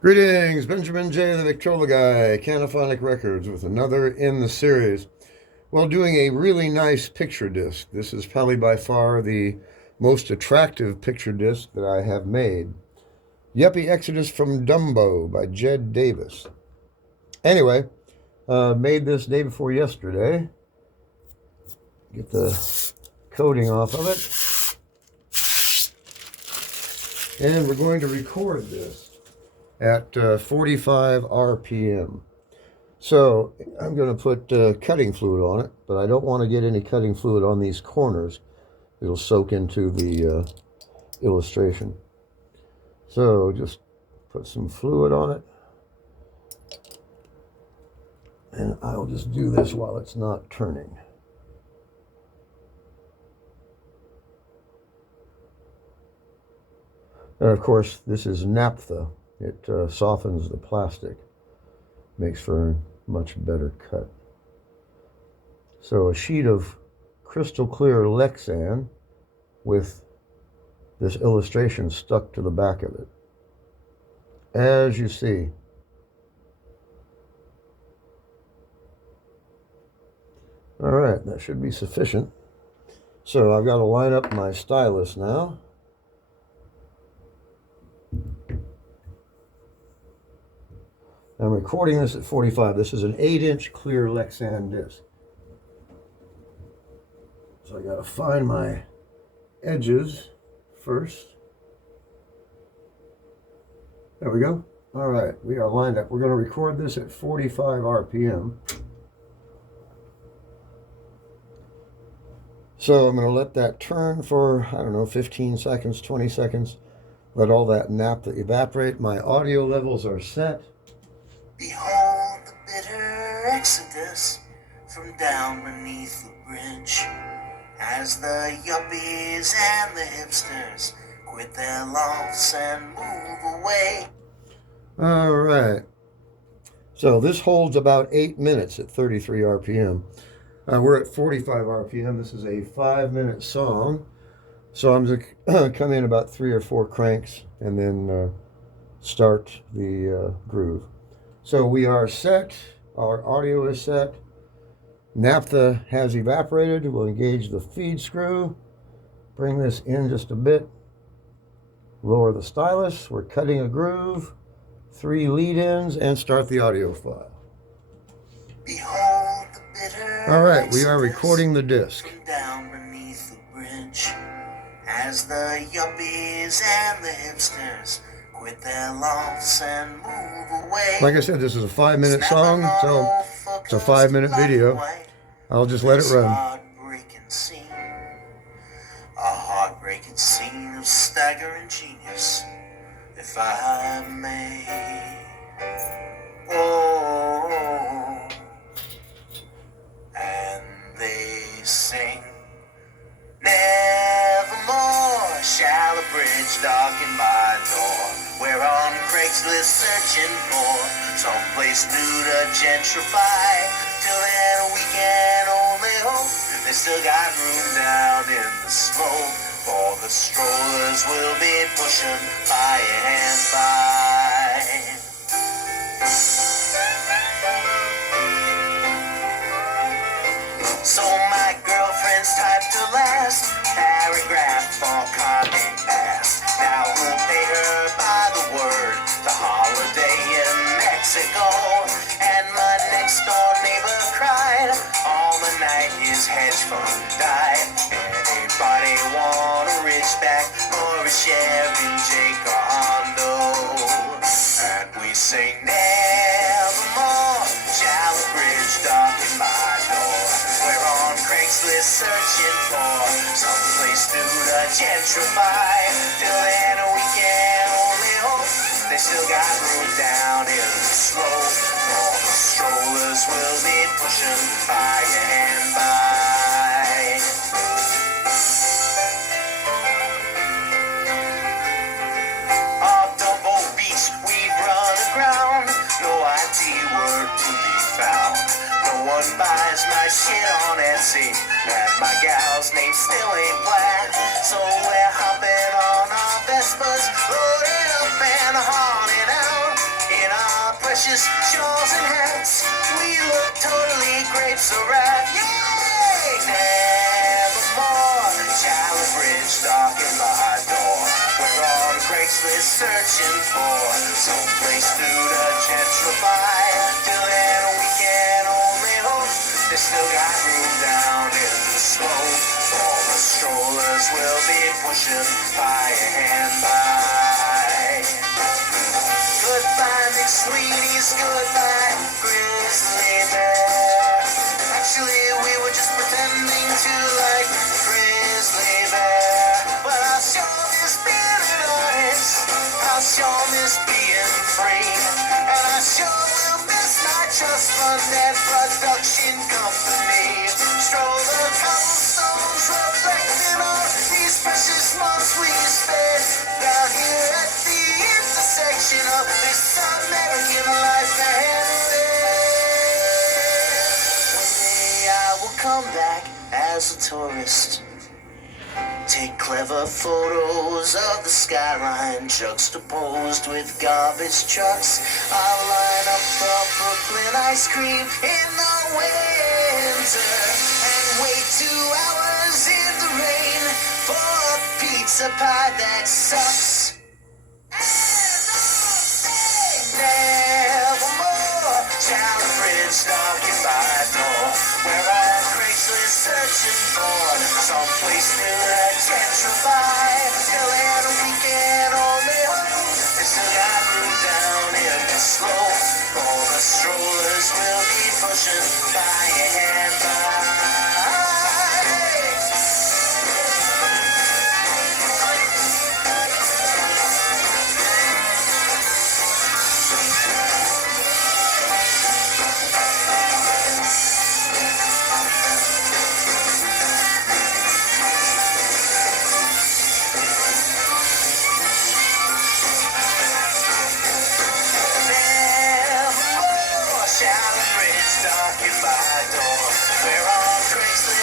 Greetings, Benjamin J. the Victrola Canophonic Records with another in the series. Well, doing a really nice picture disc. This is probably by far the most attractive picture disc that I have made. Yuppie Exodus from Dumbo by Jed Davis. Anyway, made this day before yesterday. Get the coating off of it. And we're going to record this at 45 RPM. So I'm going to put cutting fluid on it, but I don't want to get any cutting fluid on these corners. It'll soak into the illustration. So just put some fluid on it. And I'll just do this while it's not turning. And of course, this is naphtha. It softens the plastic, makes for a much better cut. So a sheet of crystal clear Lexan with this illustration stuck to the back of it. As you see. All right, that should be sufficient. So I've got to line up my stylus now. I'm recording this at 45. This is an 8-inch clear Lexan disc. So I got to find my edges first. There we go. All right, we are lined up. We're going to record this at 45 RPM. So I'm going to let that turn for, I don't know, 15 seconds, 20 seconds. Let all that naphtha evaporate. My audio levels are set. Behold the bitter exodus from down beneath the bridge, as the yuppies and the hipsters quit their lofts and move away. All right. So this holds about 8 minutes at 33 RPM. We're at 45 RPM. This is a 5-minute song. So I'm going to come in about 3 or 4 cranks and then start the groove. So we are set, our audio is set, naphtha has evaporated, we'll engage the feed screw, bring this in just a bit, lower the stylus, we're cutting a groove, 3 lead-ins, and start the audio file. Behold the bitter All right, we are recording the disc. from down beneath the bridge, as the yuppies and the hipsters quit their lofts and move away. Like I said, this is a 5-minute song, so it's a 5-minute video. I'll just let it run. A heartbreaking scene of staggering genius, if I may. Oh, and they sing, nevermore shall a bridge darken my door. We're on Craigslist searching for some place new to gentrify. Till then we can only hope they still got room down in the smoke. For the strollers will be pushing by and by. So my girlfriend's typed her last paragraph for Carmen Bass. Now who'll pay her by the word? The holiday in Mexico. And my next door neighbor cried all the night his hedge fund died. Anybody want a Ridgeback or a Chevy Jake or Hondo? And we sing nevermore shall a bridge darken my door. We're on Craigslist searching for some place new to gentrify. Till then we can only hope they still got room down in the slope. All the strollers will be pushing by and by. Off Dumbo Beach we've run aground, no IT work to be found. No one buys my shit on Etsy, and my gal's name still ain't Black. So we're hopping on our Vespas, loaded up and hauling out. precious shawls and hats. We look totally great, so right, yay! Nevermore shall a bridge darken my door. We're on Craigslist searching for some place new to gentrify. Till then we can only hope there's still got room down in the slope. All the strollers will be pushing by a hand by. Goodbye, McSweeney's, goodbye, Grizzly Bear. Actually, we were just pretending to like Grizzly Bear. But I'll sure miss being an artist. I'll sure miss being free. And I sure will miss my trust fund and production company. Stroll the cobblestones reflecting on these precious months we spent down here at the intersection of this American life and live. One day I will come back as a tourist. Take clever photos of the skyline juxtaposed with garbage trucks. I'll line up for Brooklyn ice cream in the winter and wait 2 hours in the rain for a pizza pie that sucks. Nevermore shall a bridge darken my door. We're on Craigslist searching for someplace new to gentrify. Till then we can only hope there's still got room down in the slope. All the strollers will be pushing by a hand by.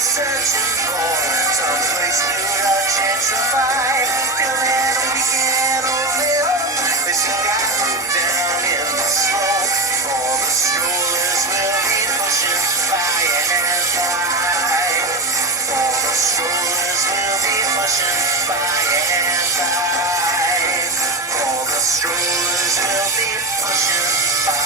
Searching for someplace new to gentrify. Till then we can only hope they still got room down in the slope. All the strollers will be pushing by a hand by. All the strollers will be pushing by a hand by. All the strollers will be pushing by.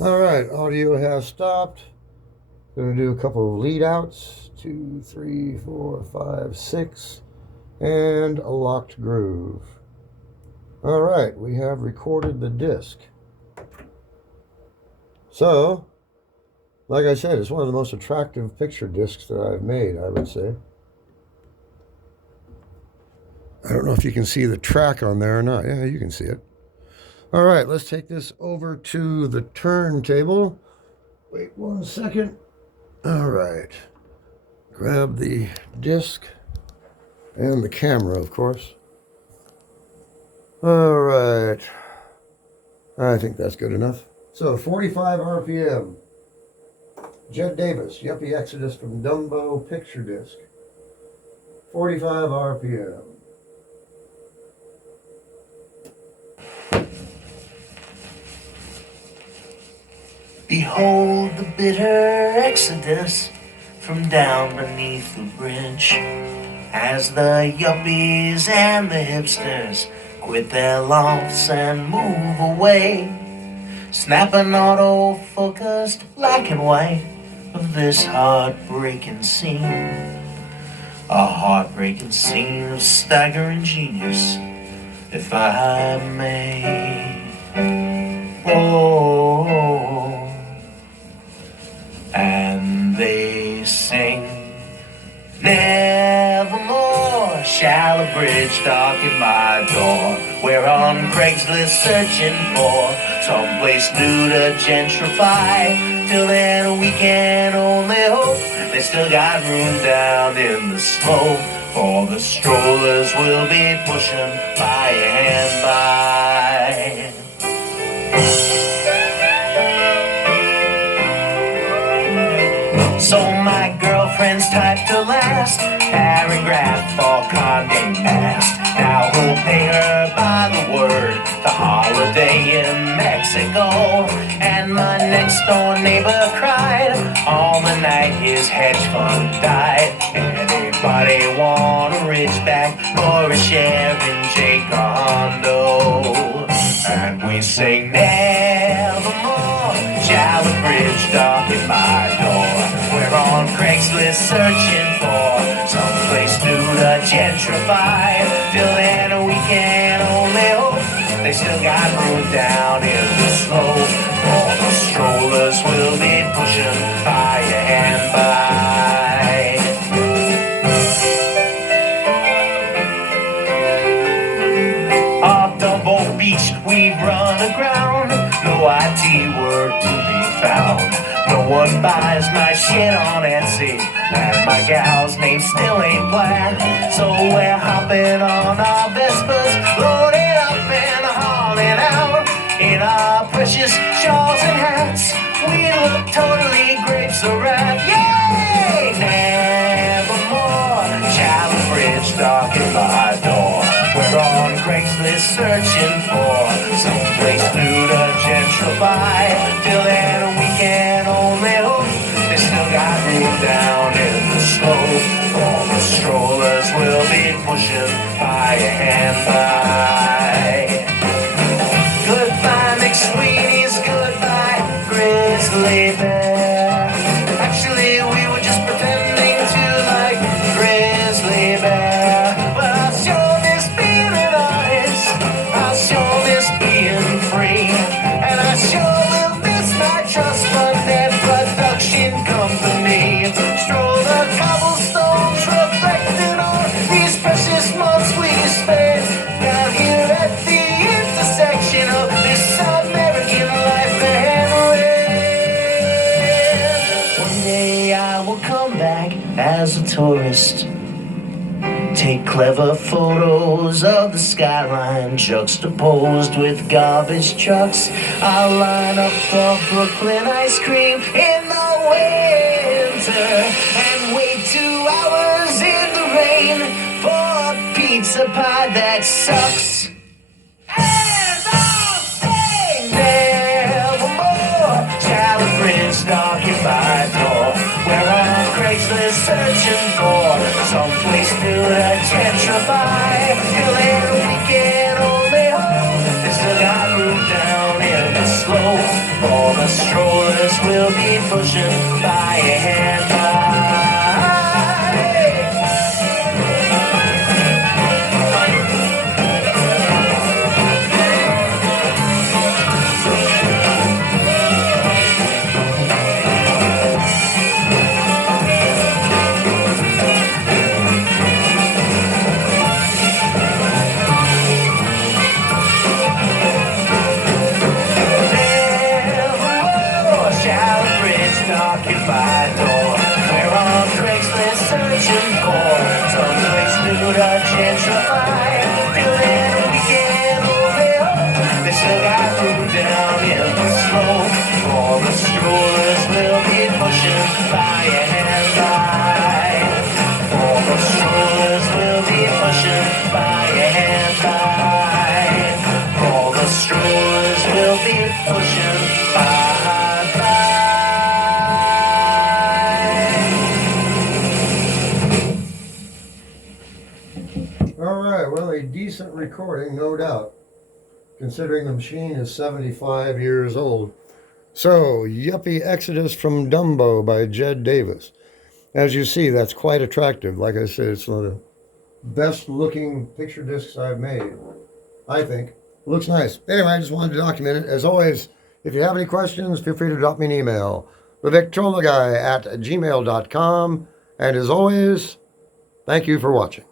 All right, audio has stopped. Going to do a couple of lead outs, 2, 3, 4, 5, 6, and a locked groove. All right, we have recorded the disc. So, like I said, it's one of the most attractive picture discs that I've made, I would say. I don't know if you can see the track on there or not. Yeah, you can see it. All right, let's take this over to the turntable. Wait 1 second. All right. Grab the disc and the camera, of course. All right. I think that's good enough. So 45 RPM. Jed Davis, Yuppie Exodus from Dumbo picture disc. 45 RPM. Behold the bitter exodus from down beneath the bridge, as the yuppies and the hipsters quit their lofts and move away, snapping auto-focused black and white of this heartbreaking scene. A heartbreaking scene of staggering genius, if I may. Oh, and they sing, nevermore shall a bridge darken my door. We're on Craigslist searching for someplace new to gentrify. Till then we can only hope they still got room down in the slope. For the strollers will be pushing by and by. So my girlfriend girlfriends typed the last paragraph all Condé Nast. Now who'll pay her by the word? The holiday in Mexico. And my next door neighbor cried all the night his hedge fund died. Anybody want a Ridgeback or a share in J. Condo? And we sing nevermore, Jolly Bridge knocking my door. We're on Craigslist searching for some place new to gentrify. Till then we can only hope they still got room down in the slope. All the strollers will be pushing by and by. Off Dumbo Beach we run aground, no IT work to be found. No one buys my shit on Etsy, and my gal's name still ain't black. So we're hopping on our Vespas, loading up and hauling out. In our precious shawls and hats, we look totally grapes of wrath. Yay! Nevermore, Challenge Bridge knocking my door. We're on Craigslist searching for some place new to gentrify. Till then we can only hope they still got room down in the slope. All the strollers will be pushing by and by. Goodbye McSweeney's, goodbye Grizzly Bear. Actually we were just pretending to like Grizzly Bear. But I'll show this being an artist, I'll show this being free. And I sure will miss my trust fund and production company. Stroll the cobblestones reflecting on these precious months we spent down here at the intersection of this American life and rent. One day I will come back as a tourist, take clever photos of the skyline juxtaposed with garbage trucks. I'll line up for Brooklyn ice cream in the winter and wait 2 hours in the rain for a pizza pie that sucks. And I'll say nevermore, Challenge Bridge knocking my door. We're on Craigslist searching for someplace new to gentrify. Till then we can only hope they still got room down in the slope. All the strollers will be pushing by and by. Knocking my door. We're on Craigslist searching for someplace new to gentrify. Till then we can only hope they still got room down in the slope. All the strollers will be pushing by and by. All the strollers will be pushing by and by. All the strollers will be pushing by. Well, a decent recording, no doubt, considering the machine is 75 years old. So, Yuppie Exodus from Dumbo by Jed Davis. As you see, that's quite attractive. Like I said, it's one of the best looking picture discs I've made, I think. Looks nice. Anyway, I just wanted to document it. As always, if you have any questions, feel free to drop me an email. TheVictrolaGuy@gmail.com. And as always, thank you for watching.